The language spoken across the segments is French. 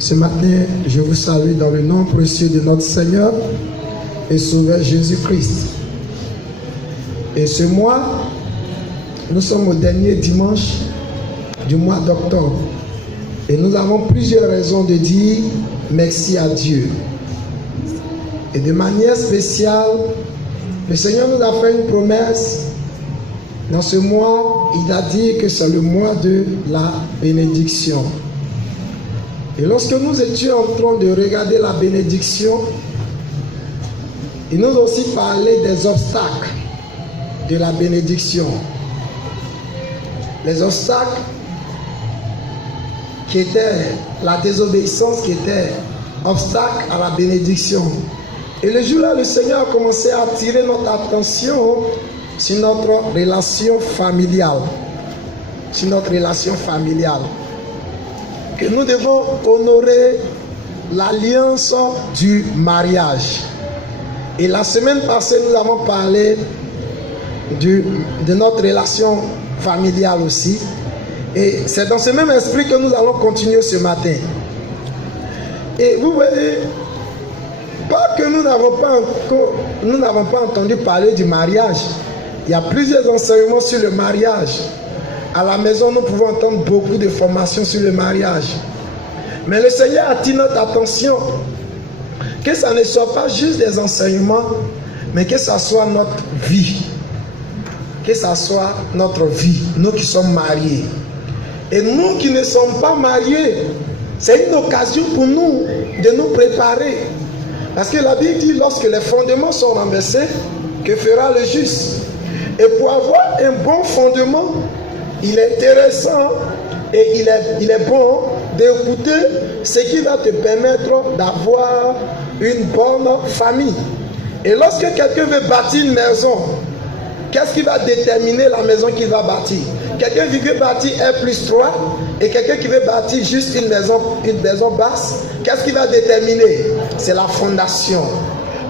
Ce matin, je vous salue dans le nom précieux de notre Seigneur et Sauveur Jésus-Christ. Et ce mois, nous sommes au dernier dimanche du mois d'octobre. Et nous avons plusieurs raisons de dire merci à Dieu. Et de manière spéciale, le Seigneur nous a fait une promesse. Dans ce mois, il a dit que c'est le mois de la bénédiction. Et lorsque nous étions en train de regarder la bénédiction, il nous a aussi parlé des obstacles de la bénédiction. Les obstacles qui étaient la désobéissance, qui était obstacle à la bénédiction. Et le jour-là, le Seigneur a commencé à attirer notre attention sur notre relation familiale. Sur notre relation familiale. Que nous devons honorer l'alliance du mariage. Et la semaine passée, nous avons parlé de notre relation familiale aussi. Et c'est dans ce même esprit que nous allons continuer ce matin. Et vous voyez, pas que nous n'avons pas entendu parler du mariage. Il y a plusieurs enseignements sur le mariage. À la maison, nous pouvons entendre beaucoup de formations sur le mariage. Mais le Seigneur attire notre attention. Que ça ne soit pas juste des enseignements, mais que ça soit notre vie. Que ça soit notre vie, nous qui sommes mariés. Et nous qui ne sommes pas mariés, c'est une occasion pour nous de nous préparer. Parce que la Bible dit, lorsque les fondements sont renversés, que fera le juste? Et pour avoir un bon fondement, il est intéressant et il est bon d'écouter ce qui va te permettre d'avoir une bonne famille. Et lorsque quelqu'un veut bâtir une maison, qu'est-ce qui va déterminer la maison qu'il va bâtir? Quelqu'un qui veut bâtir R+3 et quelqu'un qui veut bâtir juste une maison basse, qu'est-ce qui va déterminer? C'est la fondation.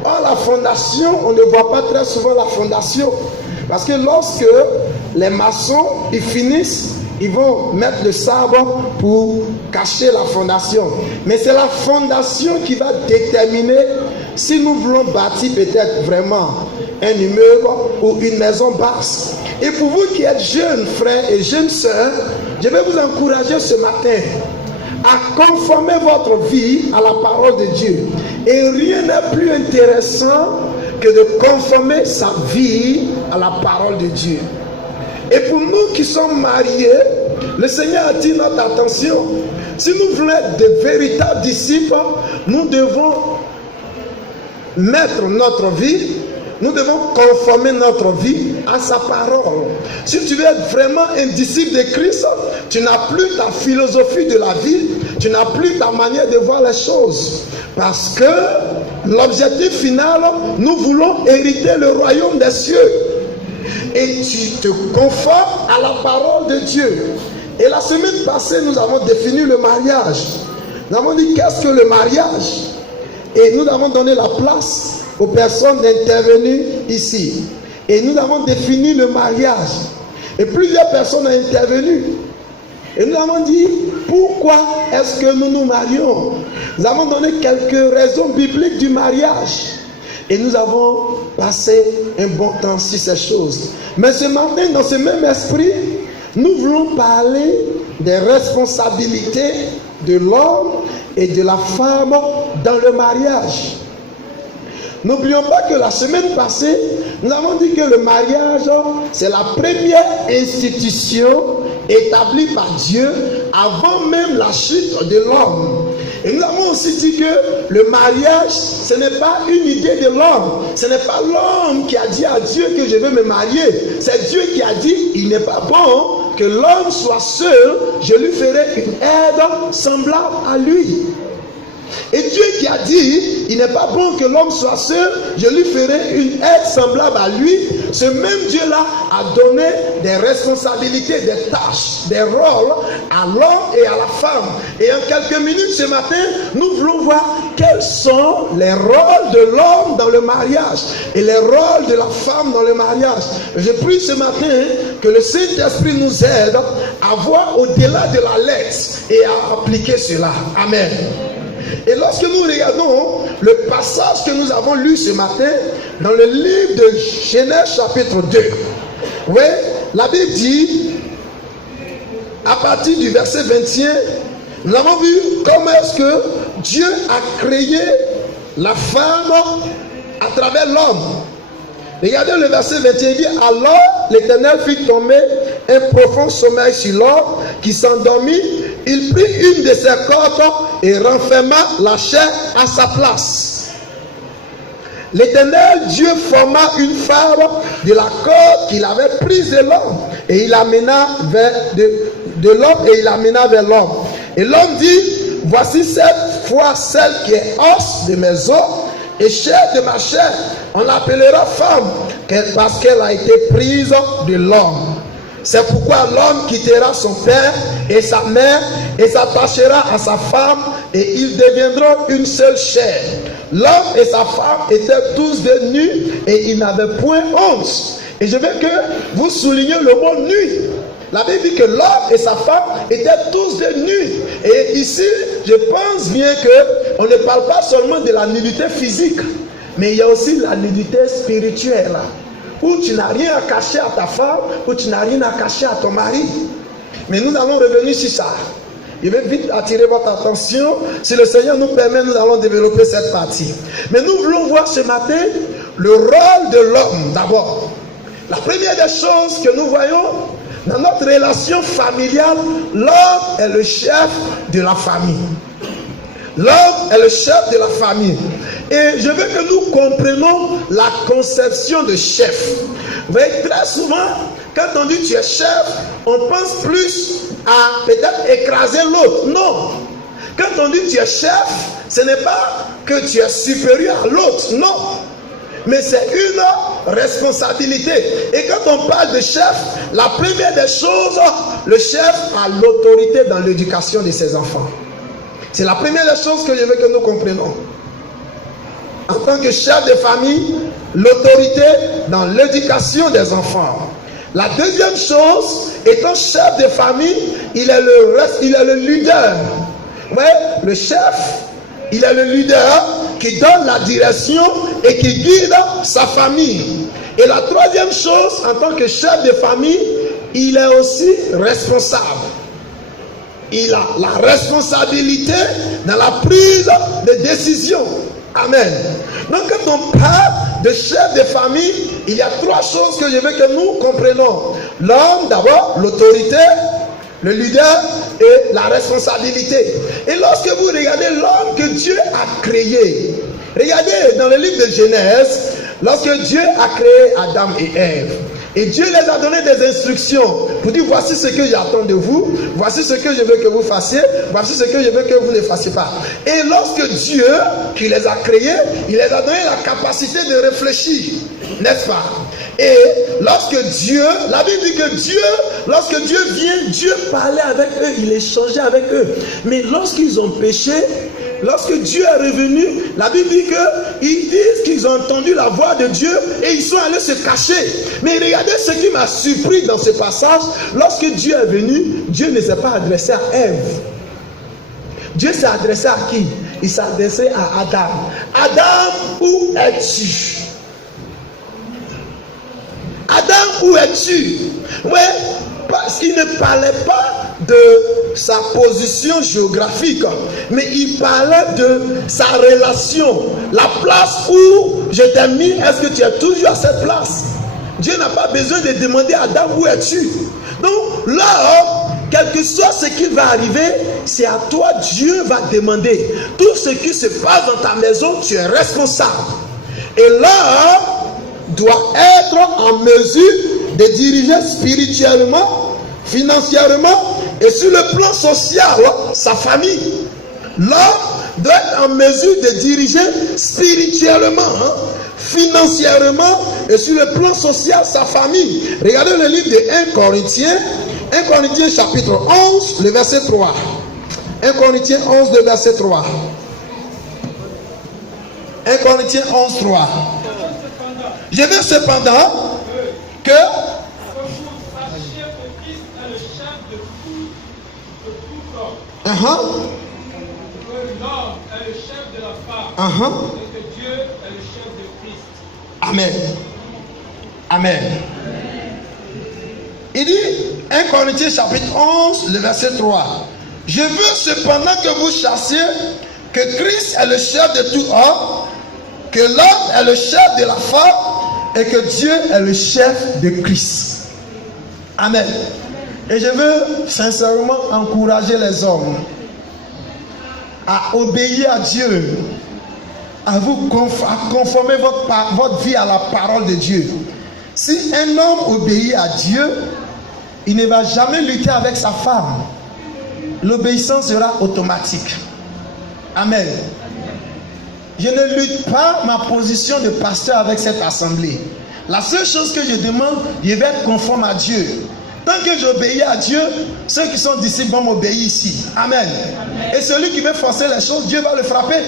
Or, la fondation, on ne voit pas très souvent la fondation. Parce que lorsque les maçons, ils finissent, ils vont mettre le sable pour cacher la fondation. Mais c'est la fondation qui va déterminer si nous voulons bâtir peut-être vraiment un immeuble ou une maison basse. Et pour vous qui êtes jeunes frères et jeunes sœurs, je vais vous encourager ce matin à conformer votre vie à la parole de Dieu. Et rien n'est plus intéressant que de conformer sa vie à la parole de Dieu. Et pour nous qui sommes mariés, le Seigneur attire notre attention. Si nous voulons être de véritables disciples, nous devons mettre notre vie, nous devons conformer notre vie à sa parole. Si tu veux être vraiment un disciple de Christ, tu n'as plus ta philosophie de la vie, tu n'as plus ta manière de voir les choses. Parce que l'objectif final, nous voulons hériter le royaume des cieux. Et tu te conformes à la parole de Dieu. Et la semaine passée, nous avons défini le mariage. Nous avons dit qu'est-ce que le mariage? Et nous avons donné la place aux personnes intervenues ici. Et nous avons défini le mariage. Et plusieurs personnes ont intervenu. Et nous avons dit, pourquoi est-ce que nous nous marions? Nous avons donné quelques raisons bibliques du mariage. Et nous avons passé un bon temps sur ces choses. Mais ce matin, dans ce même esprit, nous voulons parler des responsabilités de l'homme et de la femme dans le mariage. N'oublions pas que la semaine passée, nous avons dit que le mariage, c'est la première institution établie par Dieu avant même la chute de l'homme. Et nous avons aussi dit que le mariage, ce n'est pas une idée de l'homme. Ce n'est pas l'homme qui a dit à Dieu que je veux me marier. C'est Dieu qui a dit, il n'est pas bon que l'homme soit seul. Je lui ferai une aide semblable à lui. Et Dieu qui a dit, il n'est pas bon que l'homme soit seul, je lui ferai une aide semblable à lui. Ce même Dieu-là a donné des responsabilités, des tâches, des rôles à l'homme et à la femme. Et en quelques minutes ce matin, nous voulons voir quels sont les rôles de l'homme dans le mariage et les rôles de la femme dans le mariage. Je prie ce matin que le Saint-Esprit nous aide à voir au-delà de la lettre et à appliquer cela. Amen. Et lorsque nous regardons le passage que nous avons lu ce matin dans le livre de Genèse chapitre 2, oui, la Bible dit, à partir du verset 21, nous avons vu comment est-ce que Dieu a créé la femme à travers l'homme. Regardez le verset 21, il dit, alors l'Éternel fit tomber un profond sommeil sur l'homme qui s'endormit. Il prit une de ses cordes et renferma la chair à sa place. L'Éternel Dieu forma une femme de la corde qu'il avait prise de l'homme et il l'amena de l'homme et il l'amena vers l'homme. Et l'homme dit, voici cette fois celle qui est os de mes os et chair de ma chair. On l'appellera femme parce qu'elle a été prise de l'homme. C'est pourquoi l'homme quittera son père et sa mère et s'attachera à sa femme et ils deviendront une seule chair. L'homme et sa femme étaient tous de nus et ils n'avaient point honte. Et je veux que vous souligniez le mot nu. La Bible dit que l'homme et sa femme étaient tous de nus. Et ici, je pense bien qu'on ne parle pas seulement de la nudité physique, mais il y a aussi la nudité spirituelle, où tu n'as rien à cacher à ta femme, où tu n'as rien à cacher à ton mari. Mais nous allons revenir sur ça. Je vais vite attirer votre attention. Si le Seigneur nous permet, nous allons développer cette partie. Mais nous voulons voir ce matin le rôle de l'homme d'abord. La première des choses que nous voyons dans notre relation familiale, l'homme est le chef de la famille. L'homme est le chef de la famille. Et je veux que nous comprenions la conception de chef. Vous voyez, très souvent, quand on dit tu es chef, on pense plus à peut-être écraser l'autre. Non. Quand on dit tu es chef, ce n'est pas que tu es supérieur à l'autre. Non. Mais c'est une responsabilité. Et quand on parle de chef, la première des choses, le chef a l'autorité dans l'éducation de ses enfants. C'est la première des choses que je veux que nous comprenions. En tant que chef de famille, l'autorité dans l'éducation des enfants. La deuxième chose, étant chef de famille, il est le leader. Ouais, le chef, il est le leader qui donne la direction et qui guide sa famille. Et la troisième chose, en tant que chef de famille, il est aussi responsable. Il a la responsabilité dans la prise de décision. Amen. Donc quand on parle de chef de famille, il y a trois choses que je veux que nous comprenions. L'homme d'abord, l'autorité, le leader et la responsabilité. Et lorsque vous regardez l'homme que Dieu a créé, regardez dans le livre de Genèse, lorsque Dieu a créé Adam et Ève, et Dieu les a donné des instructions pour dire voici ce que j'attends de vous, voici ce que je veux que vous fassiez, voici ce que je veux que vous ne fassiez pas. Et lorsque Dieu, qui les a créés, il les a donné la capacité de réfléchir, n'est-ce pas? Et lorsque Dieu, la Bible dit que Dieu, lorsque Dieu vient, Dieu parlait avec eux, il échangeait avec eux. Mais lorsqu'ils ont péché, lorsque Dieu est revenu, la Bible dit qu'ils disent qu'ils ont entendu la voix de Dieu et ils sont allés se cacher. Mais regardez ce qui m'a surpris dans ce passage. Lorsque Dieu est venu, Dieu ne s'est pas adressé à Ève. Dieu s'est adressé à qui? Il s'est adressé à Adam. Adam, où es-tu? Adam, où es-tu? Oui, parce qu'il ne parlait pas de sa position géographique, mais il parlait de sa relation, la place où je t'ai mis, est-ce que tu es toujours à cette place? Dieu n'a pas besoin de demander à Adam où es-tu. Donc là, quel que soit ce qui va arriver, c'est à toi, Dieu va demander. Tout ce qui se passe dans ta maison, tu es responsable. Et là, doit être en mesure de diriger spirituellement, financièrement et sur le plan social sa famille. L'homme doit être en mesure de diriger spirituellement, financièrement et sur le plan social sa famille. Regardez le livre de 1 Corinthiens chapitre 11, le verset 3. 1 Corinthiens 11, le verset 3. 1 Corinthiens 11, 3. Je veux cependant que l'homme est le chef de la femme. Et que Dieu est le chef de Christ. Amen. Amen. Il dit, 1 Corinthiens chapitre 11, le verset 3. Je veux cependant que vous sachiez que Christ est le chef de tout homme, que l'homme est le chef de la femme et que Dieu est le chef de Christ. Amen. Et je veux sincèrement encourager les hommes à obéir à Dieu, à vous conformer votre vie à la parole de Dieu. Si un homme obéit à Dieu, il ne va jamais lutter avec sa femme. L'obéissance sera automatique. Amen. Je ne lutte pas ma position de pasteur avec cette assemblée. La seule chose que je demande, je vais être conforme à Dieu. Tant que j'obéis à Dieu, ceux qui sont disciples vont m'obéir ici. Amen. Et celui qui veut forcer les choses, Dieu va le frapper.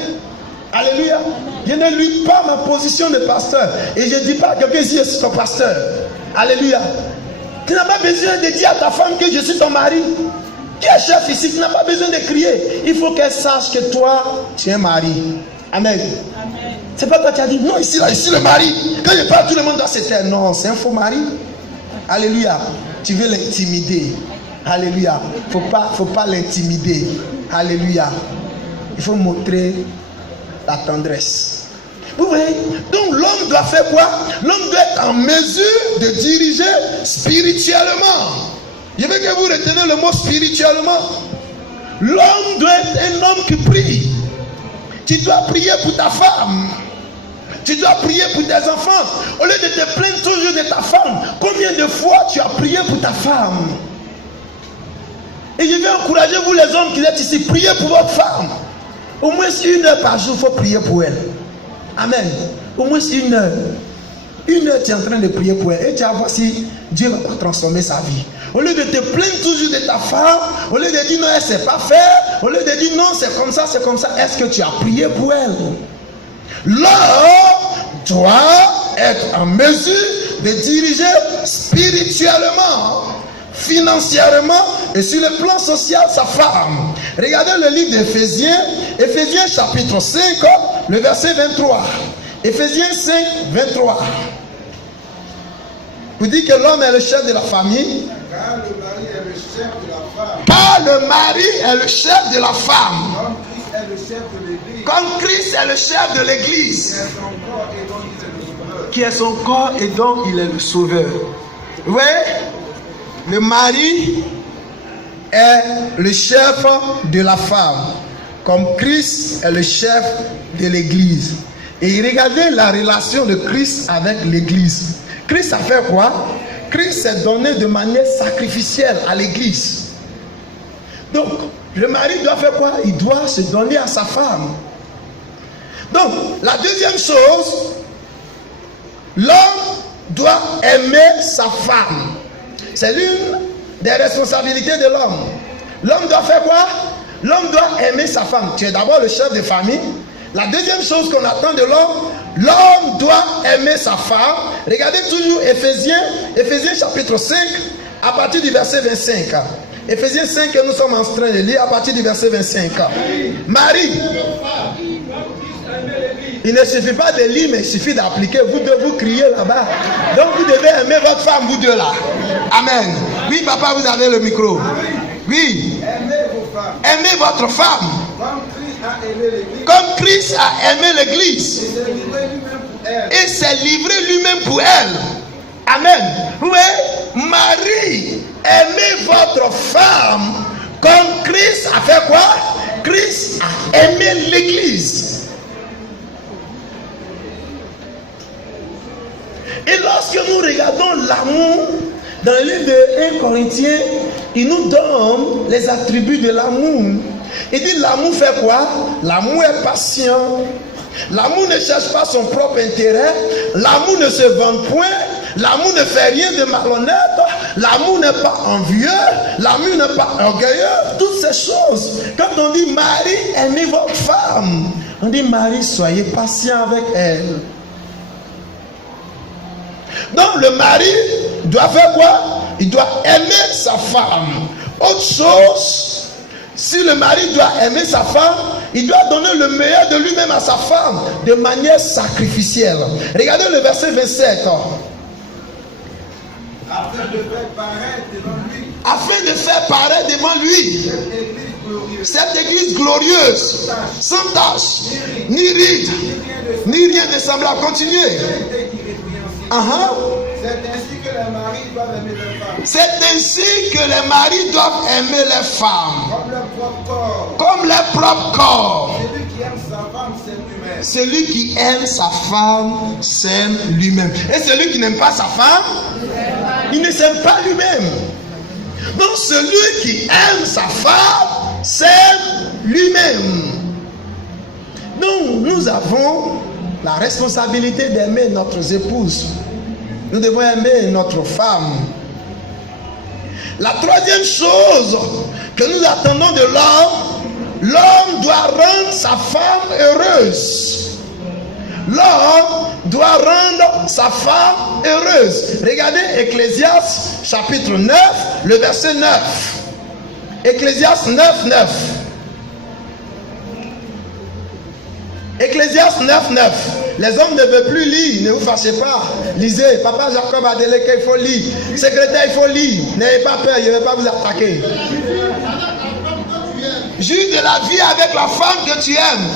Alléluia. Je ne lutte pas ma position de pasteur. Et je ne dis pas à quelqu'un ici, je suis ton pasteur. Alléluia. Tu n'as pas besoin de dire à ta femme que je suis ton mari. Qui est chef ici? Tu n'as pas besoin de crier. Il faut qu'elle sache que toi, tu es mari. Amen. C'est pas toi qui as dit, non, ici, là, ici le mari. Quand je parle, tout le monde doit se taire. Non, c'est un faux mari. Alléluia. Tu veux l'intimider. Alléluia. Faut pas l'intimider. Alléluia. Il faut montrer la tendresse. Vous voyez? Donc l'homme doit faire quoi? L'homme doit être en mesure de diriger spirituellement. Je veux que vous retenez le mot spirituellement. L'homme doit être un homme qui prie. Tu dois prier pour ta femme. Tu dois prier pour tes enfants. Au lieu de te plaindre toujours de ta femme, combien de fois tu as prié pour ta femme? Et je vais encourager vous les hommes qui êtes ici, priez pour votre femme. Au moins 1 heure par jour, il faut prier pour elle. Amen. Au moins 1 heure. 1 heure, tu es en train de prier pour elle. Et tu vas voir si Dieu va pas transformer sa vie. Au lieu de te plaindre toujours de ta femme, au lieu de dire non, elle ne sait pas faire, au lieu de dire non, c'est comme ça, est-ce que tu as prié pour elle? L'homme doit être en mesure de diriger spirituellement, financièrement et sur le plan social sa femme. Regardez le livre d'Éphésiens, Éphésiens chapitre 5, le verset 23. Éphésiens 5, 23. Vous dites que l'homme est le chef de la famille. Car le mari est le chef de la femme. Car le mari est le chef de la femme. Comme Christ est le chef de l'Église. Comme Christ est le chef de l'Église. Qui est son corps et dont il est le sauveur. Qui est son corps et dont il est le sauveur. Oui, le mari est le chef de la femme, comme Christ est le chef de l'Église. Et regardez la relation de Christ avec l'Église. Christ a fait quoi? Christ s'est donné de manière sacrificielle à l'Église. Donc, le mari doit faire quoi? Il doit se donner à sa femme. Donc, la deuxième chose, l'homme doit aimer sa femme. C'est l'une des responsabilités de l'homme. L'homme doit faire quoi? L'homme doit aimer sa femme. Tu es d'abord le chef de famille. La deuxième chose qu'on attend de l'homme doit aimer sa femme. Regardez toujours Éphésiens chapitre 5, à partir du verset 25. Éphésiens 5 que nous sommes en train de lire à partir du verset 25. Marie, il ne suffit pas de lire, mais il suffit d'appliquer. Vous deux, vous criez là-bas. Donc vous devez aimer votre femme, vous deux là. Amen. Oui, papa, vous avez le micro. Oui. Aimez votre femme. Comme Christ a aimé l'Église. Et s'est livré lui-même pour elle. Amen. Oui. Marie, aimez votre femme comme Christ a fait quoi? Christ a aimé l'Église. Et lorsque nous regardons l'amour dans le livre de 1 Corinthiens, il nous donne les attributs de l'amour. Il dit l'amour fait quoi? L'amour est patient. L'amour ne cherche pas son propre intérêt. L'amour ne se vante point. L'amour ne fait rien de malhonnête. L'amour n'est pas envieux. L'amour n'est pas orgueilleux. Toutes ces choses. Quand on dit mari, aimez votre femme. On dit mari, soyez patient avec elle. Donc le mari doit faire quoi? Il doit aimer sa femme. Autre chose, Si le mari doit aimer sa femme, il doit donner le meilleur de lui-même à sa femme de manière sacrificielle. Regardez le verset 27. Afin de faire paraître devant lui. Afin de faire paraître devant lui cette église glorieuse, sans tache, ni ride, ni rien de semblable. Continuez. C'est ainsi que les maris doivent aimer leurs femmes comme leur propre corps. Celui qui aime sa femme s'aime lui-même. Et celui qui n'aime pas sa femme, il ne s'aime pas lui-même. Donc celui qui aime sa femme s'aime lui-même. Donc nous avons la responsabilité d'aimer notre épouse. Nous devons aimer notre femme. La troisième chose que nous attendons de l'homme doit rendre sa femme heureuse. L'homme doit rendre sa femme heureuse. Regardez Ecclésiaste chapitre 9, le verset 9. Ecclésiaste 9, 9. Ecclésiaste 9, 9. Les hommes ne veulent plus lire, ne vous fâchez pas. Lisez, Papa Jacob a délégué, il faut lire. Secrétaire, il faut lire. N'ayez pas peur, je ne vais pas vous attaquer. Juge de la vie avec la femme que tu aimes.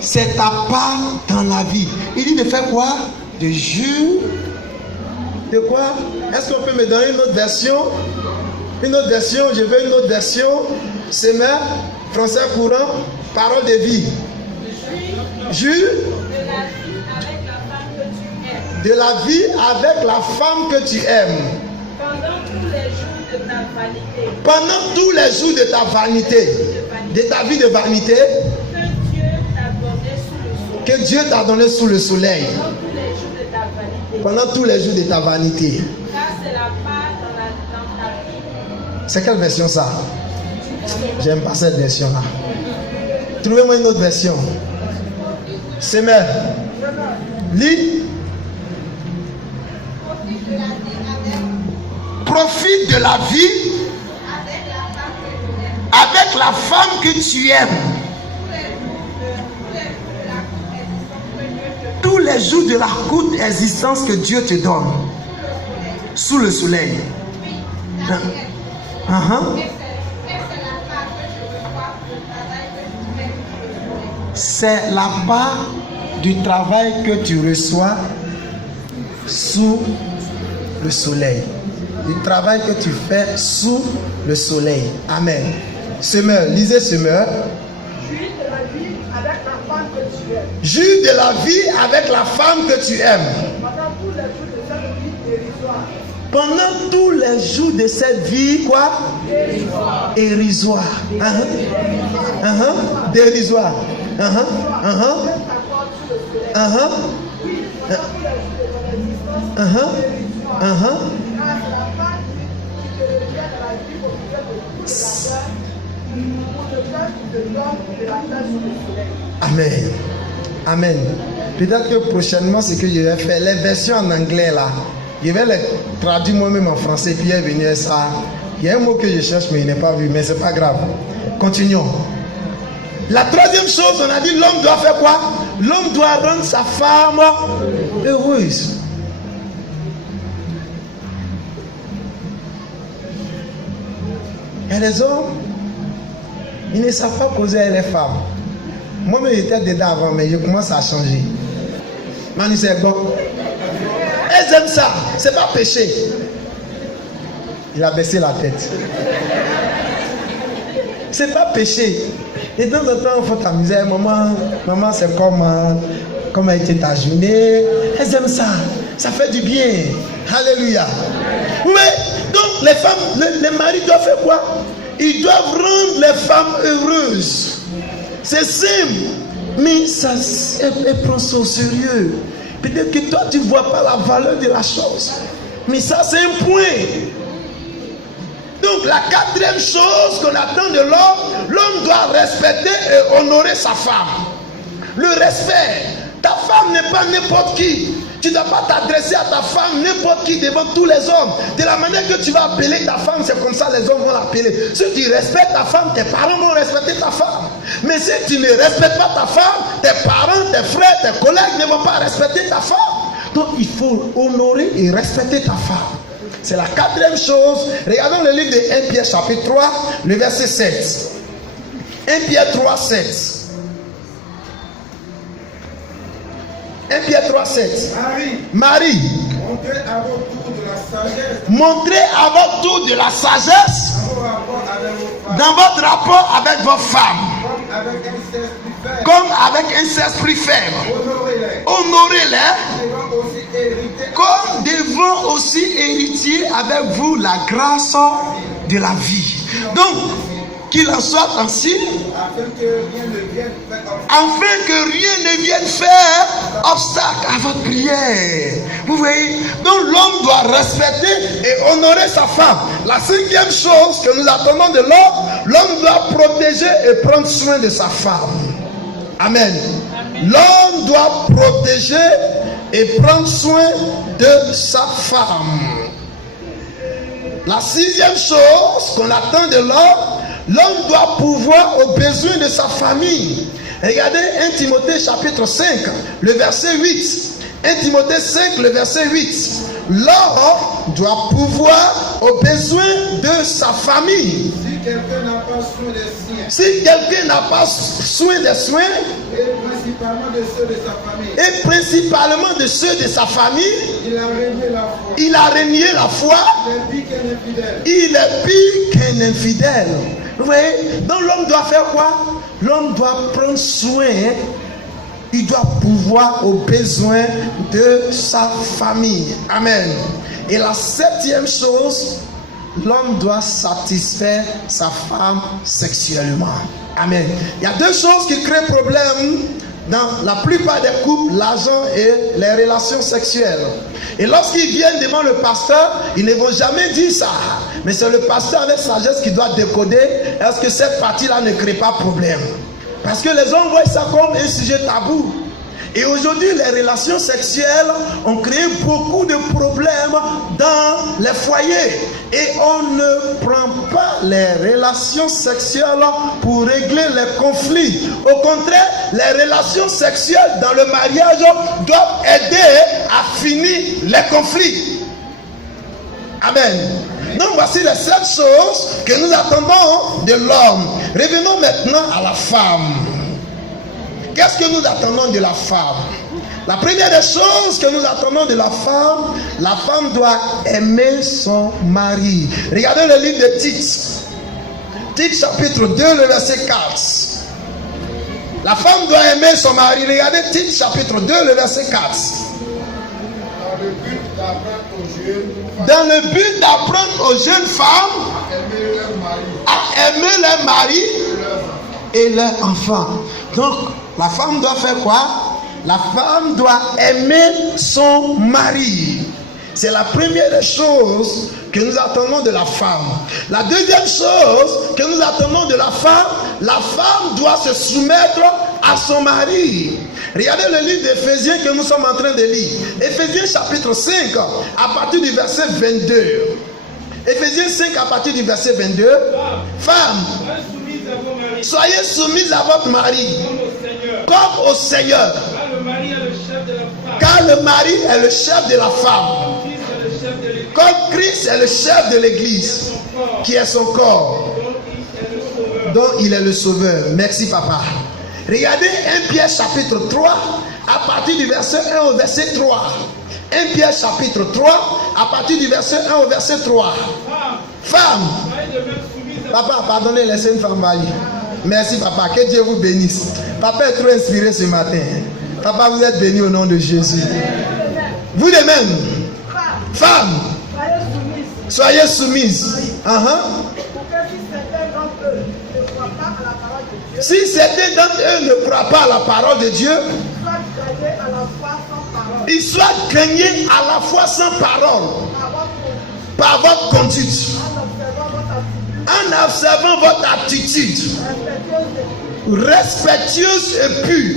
C'est ta part dans la vie. Il dit de faire quoi? De juger. De quoi? Est-ce qu'on peut me donner une autre version? Une autre version, je veux une autre version. C'est ma français courant, parole de vie. Juge de la vie avec la femme que tu aimes. Pendant tous les jours de ta vanité. De ta vie de vanité. Que Dieu t'a donné sous le soleil. Pendant tous les jours de ta vanité. C'est quelle version ça? J'aime pas cette version-là. Trouvez-moi une autre version. C'est même. Lis. Profite de la vie avec la femme que tu aimes. Tous les jours de la courte existence que Dieu te donne sous le soleil. C'est la part du travail que tu reçois sous le soleil. Du travail que tu fais sous le soleil. Amen. Semeur, lisez Semeur. Juge de la vie avec la femme que tu aimes. Pendant tous les jours de cette vie, quoi? Dérisoire. Dérisoire. Amen. Amen. Peut-être que prochainement, ce que je vais faire, les versions en anglais là, je vais les traduire moi-même en français, puis venir ça. Il y a un mot que je cherche, mais il n'est pas vu, mais c'est pas grave. Continuons. La troisième chose, on a dit l'homme doit faire quoi? L'homme doit rendre sa femme heureuse. Il y a des hommes, ils ne savent pas causer avec les femmes. Moi-même, j'étais dedans avant, mais je commence à changer. Manu, c'est bon. Elles aiment ça, c'est pas péché. Il a baissé la tête. C'est pas péché. Et de temps en temps, il faut t'amuser. Maman, c'est comment a été ta journée. Elles aiment ça. Ça fait du bien. Alléluia. Mais, donc, les femmes, les maris doivent faire quoi? Ils doivent rendre les femmes heureuses. C'est simple. Mais ça, elle prend ça au sérieux. Peut-être que toi, tu ne vois pas la valeur de la chose. Mais ça, c'est un point. Donc, la quatrième chose qu'on attend de l'homme doit respecter et honorer sa femme. Le respect. Ta femme n'est pas n'importe qui. Tu ne dois pas t'adresser à ta femme n'importe qui devant tous les hommes. De la manière que tu vas appeler ta femme, c'est comme ça les hommes vont l'appeler. Si tu respectes ta femme, tes parents vont respecter ta femme. Mais si tu ne respectes pas ta femme, tes parents, tes frères, tes collègues ne vont pas respecter ta femme. Donc il faut honorer et respecter ta femme. C'est la quatrième chose. Regardons le livre de 1 Pierre chapitre 3, le verset 7. 1 Pierre 3, 7. 1 Pierre 3, 7. Marie, montrez à votre tour de la sagesse dans votre rapport avec vos femmes, comme avec un sexe plus faible. Honorez-les, comme devant aussi héritier avec vous la grâce de la vie. Donc, qu'il en soit ainsi, afin que rien ne vienne faire obstacle à votre prière. Vous voyez? Donc l'homme doit respecter et honorer sa femme. La cinquième chose que nous attendons de l'homme doit protéger et prendre soin de sa femme. Amen. L'homme doit protéger et prendre soin de sa femme. La sixième chose qu'on attend de l'homme doit pouvoir aux besoins de sa famille. Regardez 1 Timothée chapitre 5, le verset 8. 1 Timothée 5, le verset 8. L'homme doit pouvoir aux besoins de sa famille. Si quelqu'un n'a pas soin des siens, si quelqu'un n'a pas soin des soins, et principalement de ceux de sa famille, et principalement de ceux de sa famille, il a renié la foi. Il est pire qu'un infidèle. Vous voyez? Donc l'homme doit faire quoi? L'homme doit prendre soin. Il doit pouvoir aux besoins de sa famille. Amen. Et la septième chose, l'homme doit satisfaire sa femme sexuellement. Amen. Il y a deux choses qui créent problème dans la plupart des couples: l'argent et les relations sexuelles. Et lorsqu'ils viennent devant le pasteur, ils ne vont jamais dire ça. Mais c'est le pasteur avec sagesse qui doit décoder. Est-ce que cette partie-là ne crée pas problème? Parce que les hommes voient ça comme un sujet tabou. Et aujourd'hui, les relations sexuelles ont créé beaucoup de problèmes dans les foyers. Et on ne prend pas les relations sexuelles pour régler les conflits. Au contraire, les relations sexuelles dans le mariage doivent aider à finir les conflits. Amen. Donc voici les 7 choses que nous attendons de l'homme. Revenons maintenant à la femme. Qu'est-ce que nous attendons de la femme? La première des choses que nous attendons de la femme doit aimer son mari. Regardez le livre de Tite. Tite chapitre 2, le verset 4. La femme doit aimer son mari. Regardez Tite chapitre 2, le verset 4. Dans le but d'apprendre aux jeunes femmes à aimer leur mari et leurs enfants. Donc, la femme doit faire quoi? La femme doit aimer son mari. C'est la première des choses que nous attendons de la femme. La deuxième chose que nous attendons de la femme doit se soumettre à son mari. Regardez le livre d'Éphésiens que nous sommes en train de lire. Éphésiens chapitre 5, à partir du verset 22. Éphésiens 5, à partir du verset 22. Femmes, soyez soumises à votre mari, comme au Seigneur. Car le mari est le chef de la femme. Comme Christ est le chef de l'Église, qui est son corps, dont il est le sauveur. Merci papa. Regardez 1 Pierre chapitre 3, à partir du verset 1 au verset 3. 1 Pierre chapitre 3, à partir du verset 1 au verset 3. Femme. Papa, pardonnez, laissez une femme aller. Merci papa, que Dieu vous bénisse. Papa est trop inspiré ce matin. Papa, vous êtes béni au nom de Jésus. Vous de même. Femme, soyez soumise. Si certains d'entre eux ne croient pas à la parole de Dieu, ils soient gagnés à la fois sans parole, par votre conduite, en observant votre attitude respectueuse et pure,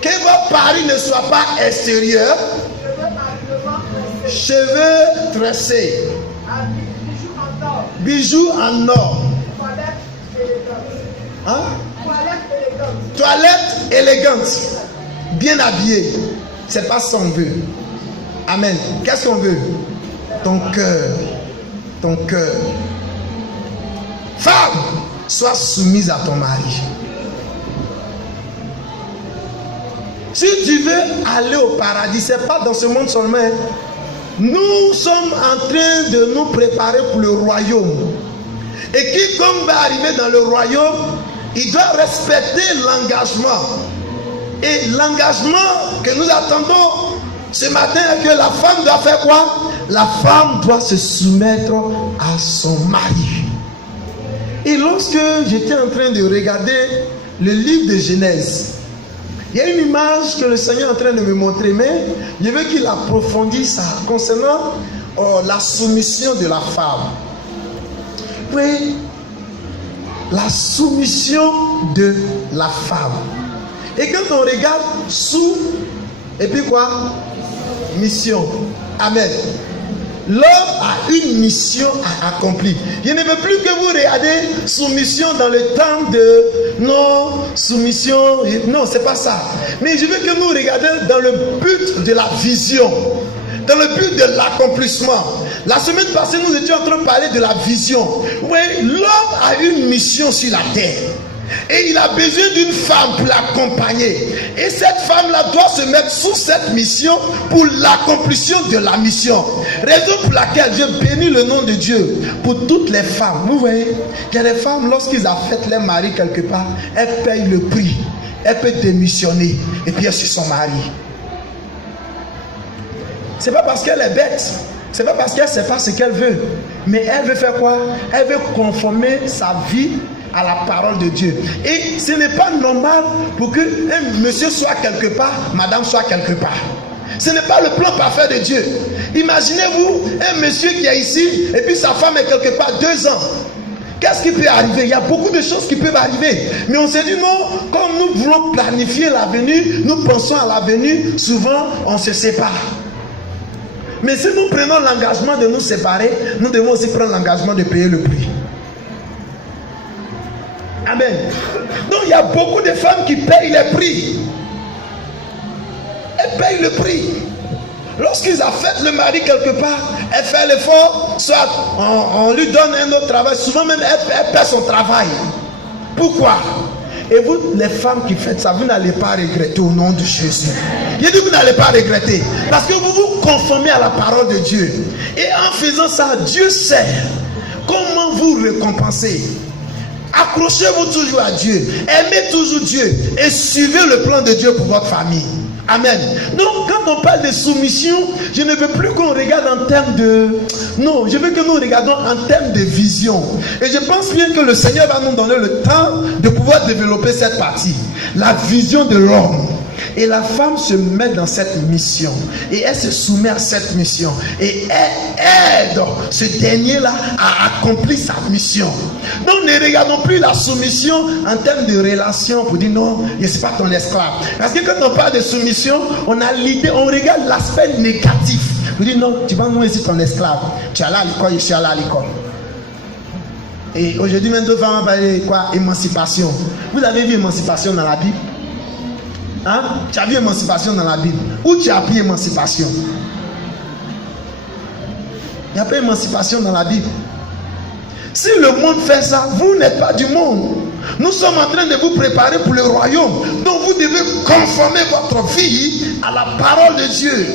Que votre pari ne soit pas extérieur. Cheveux tressés. Bijoux en or. Hein? Toilette élégante. Bien habillée. C'est pas ce qu'on veut. Amen. Qu'est-ce qu'on veut? Ton cœur. Ton cœur. Femme, sois soumise à ton mari. Si tu veux aller au paradis, ce n'est pas dans ce monde seulement. Nous sommes en train de nous préparer pour le royaume. Et quiconque va arriver dans le royaume, il doit respecter l'engagement. Et l'engagement que nous attendons ce matin est que la femme doit faire quoi? La femme doit se soumettre à son mari. Et lorsque j'étais en train de regarder le livre de Genèse, il y a une image que le Seigneur est en train de me montrer, mais je veux qu'il approfondisse ça concernant la soumission de la femme. Oui, la soumission de la femme. Et quand on regarde sous, et puis quoi? Mission. Amen. L'homme a une mission à accomplir. Je ne veux plus que vous regardiez soumission dans le temps de non, soumission. Non, c'est pas ça. Mais je veux que nous regardions dans le but de la vision, dans le but de l'accomplissement. La semaine passée, nous étions en train de parler de la vision. Oui, l'homme a une mission sur la terre. Et il a besoin d'une femme pour l'accompagner. Et cette femme-là doit se mettre sous cette mission pour l'accomplissement de la mission. Raison pour laquelle je bénis le nom de Dieu pour toutes les femmes. Vous voyez, il y a des femmes, lorsqu'ils affectent leur mari quelque part, elles payent le prix. Elles peuvent démissionner et puis elles sont son mari. C'est pas parce qu'elle est bête. C'est pas parce qu'elle ne sait pas ce qu'elle veut. Mais elle veut faire quoi? Elle veut conformer sa vie à la parole de Dieu. Et ce n'est pas normal pour que un monsieur soit quelque part, madame soit quelque part. Ce n'est pas le plan parfait de Dieu. Imaginez-vous un monsieur qui est ici et puis sa femme est quelque part 2 ans. Qu'est-ce qui peut arriver? Il y a beaucoup de choses qui peuvent arriver. Mais on s'est dit non, comme nous voulons planifier l'avenir, nous pensons à l'avenir, souvent on se sépare. Mais si nous prenons l'engagement de nous séparer, nous devons aussi prendre l'engagement de payer le prix. Amen. Donc il y a beaucoup de femmes qui payent les prix. Elles payent le prix. Lorsqu'ils affectent le mari quelque part, elle fait l'effort, soit on lui donne un autre travail, souvent même elle perd son travail. Pourquoi? Et vous, les femmes qui faites ça, vous n'allez pas regretter au nom de Jésus. Je dis vous n'allez pas regretter. Parce que vous vous conformez à la parole de Dieu. Et en faisant ça, Dieu sait comment vous récompenser. Accrochez-vous toujours à Dieu. Aimez toujours Dieu. Et suivez le plan de Dieu pour votre famille. Amen. Donc, quand on parle de soumission, je ne veux plus qu'on regarde en termes de... Non, je veux que nous regardons en termes de vision. Et je pense bien que le Seigneur va nous donner le temps de pouvoir développer cette partie. La vision de l'homme. Et la femme se met dans cette mission. Et elle se soumet à cette mission. Et elle aide ce dernier-là à accomplir sa mission. Donc ne regardons plus la soumission en termes de relation pour dire non, je ne suis pas ton esclave. Parce que quand on parle de soumission, on a l'idée, on regarde l'aspect négatif. On dit non, tu vas nous laisser ton esclave. Tu es allé à l'école, je suis allé à l'école. Et aujourd'hui, même deux femmes parlent quoi? Émancipation. Vous avez vu émancipation dans la Bible? Hein? Tu as vu émancipation dans la Bible? Où tu as appris émancipation? Il n'y a pas émancipation dans la Bible. Si le monde fait ça, vous n'êtes pas du monde. Nous sommes en train de vous préparer pour le royaume. Donc vous devez conformer votre vie à la parole de Dieu.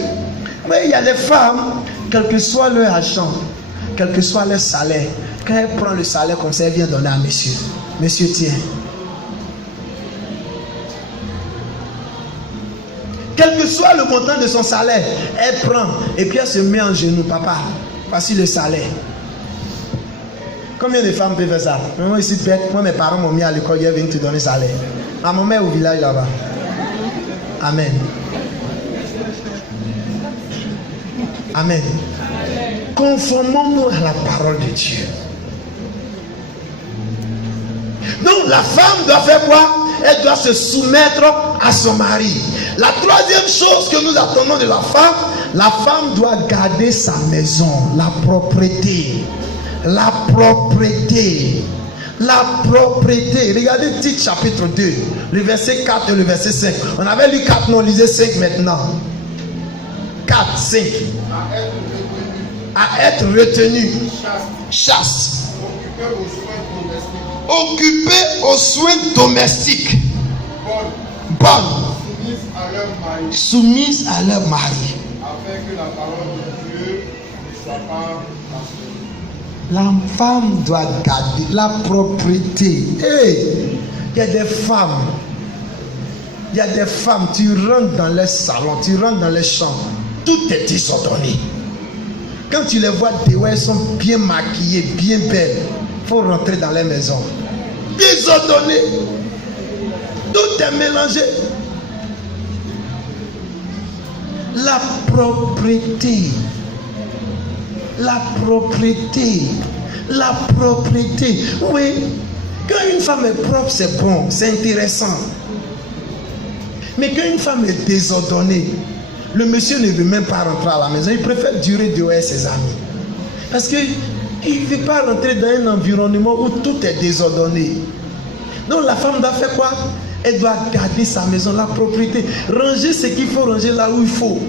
Mais il y a des femmes, quel que soit leur argent, quel que soit leur salaire, quand elle prend le salaire comme ça, elle vient donner à monsieur. Monsieur, tiens. Quel que soit le montant de son salaire, elle prend et puis elle se met en genoux. Papa, voici le salaire. Combien de femmes peuvent faire ça? Moi ici, moi mes parents m'ont mis à l'école, ils viennent te donner le salaire. À mon mère au village là-bas. Amen. Amen. Conformons-nous à la parole de Dieu. Donc la femme doit faire quoi? elle doit se soumettre à son mari. La troisième chose que nous attendons de la femme doit garder sa maison, la propreté. La propreté. La propreté. Regardez Tite chapitre 2, le verset 4 et le verset 5. On avait lu 4, nous on lisait 5 maintenant. 4, 5. À être retenu. Chaste. Occupé aux soins domestiques. Bonne. Soumise à leur mari. Afin que la parole de Dieu ne soit pas blasphémée. La femme doit garder la propreté. Hey, il y a des femmes, tu rentres dans les salons, tu rentres dans les chambres, tout est désordonné. Quand tu les vois dehors, elles sont bien maquillées, bien belles. Il faut rentrer dans les maisons. Désordonné. Tout est mélangé. La propreté. La propreté. La propreté. Oui. Quand une femme est propre, c'est bon, c'est intéressant. Mais quand une femme est désordonnée, le monsieur ne veut même pas rentrer à la maison. Il préfère durer dehors avec ses amis. Parce qu'il ne veut pas rentrer dans un environnement où tout est désordonné. Donc la femme doit faire quoi? Elle doit garder sa maison, la propriété. Ranger ce qu'il faut ranger là où il faut.